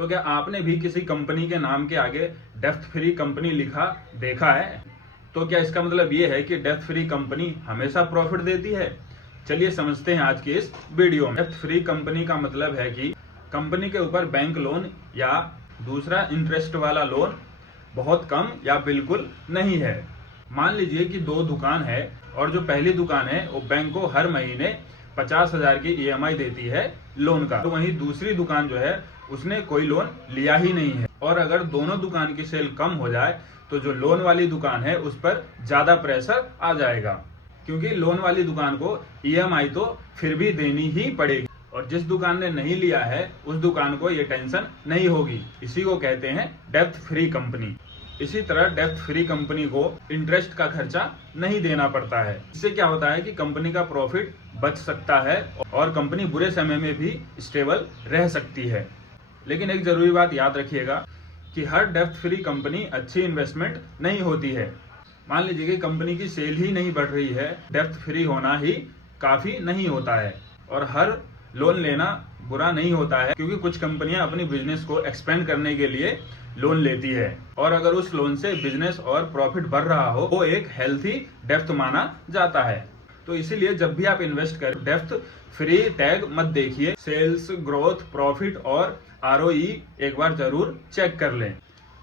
तो क्या आपने भी किसी कंपनी के नाम के आगे डेप्थ फ्री कंपनी लिखा देखा है? तो क्या इसका मतलब ये है कि डेप्थ फ्री कंपनी हमेशा प्रॉफिट देती है? चलिए समझते हैं आज की इस वीडियो में। डेप्थ फ्री कंपनी का मतलब है कि कंपनी के ऊपर बैंक लोन या दूसरा इंटरेस्ट वाला लोन बहुत कम या बिल्कुल नहीं है। मान लीजिए कि दो दुकान है और जो पहली दुकान है वो बैंक को हर महीने 50,000 की EMI देती है लोन का, तो वहीं दूसरी दुकान जो है उसने कोई लोन लिया ही नहीं है। और अगर दोनों दुकान की सेल कम हो जाए तो जो लोन वाली दुकान है उस पर ज्यादा प्रेशर आ जाएगा, क्योंकि लोन वाली दुकान को EMI तो फिर भी देनी ही पड़ेगी और जिस दुकान ने नहीं लिया है उस दुकान को ये टेंशन नहीं होगी। इसी को कहते हैं डेप्थ फ्री कंपनी। इसी तरह डेप्थ फ्री कंपनी को इंटरेस्ट का खर्चा नहीं देना पड़ता है। इससे क्या होता है कि कंपनी का प्रॉफिट बच सकता है और कंपनी बुरे समय में भी स्टेबल रह सकती है। लेकिन एक जरूरी बात याद रखिएगा कि हर डेप्थ फ्री कंपनी अच्छी इन्वेस्टमेंट नहीं होती है। मान लीजिए कि कंपनी की सेल ही नहीं बढ़ रही है, डेप्थ फ्री होना ही काफी नहीं होता है। और हर लोन लेना बुरा नहीं होता है, क्योंकि कुछ कंपनियां अपनी बिजनेस को एक्सपेंड करने के लिए लोन लेती है और अगर उस लोन से बिजनेस और प्रॉफिट बढ़ रहा हो वो एक हेल्थी डेप्थ माना जाता है। तो इसीलिए जब भी आप इन्वेस्ट करें डेप्थ फ्री टैग मत देखिए, सेल्स, ग्रोथ, प्रॉफिट और ROE एक बार जरूर चेक कर लें।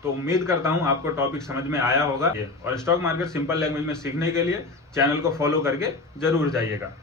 तो उम्मीद करता हूं आपको टॉपिक समझ में आया होगा और स्टॉक मार्केट सिंपल लैंग्वेज में सीखने के लिए चैनल को फॉलो करके जरूर जाइएगा।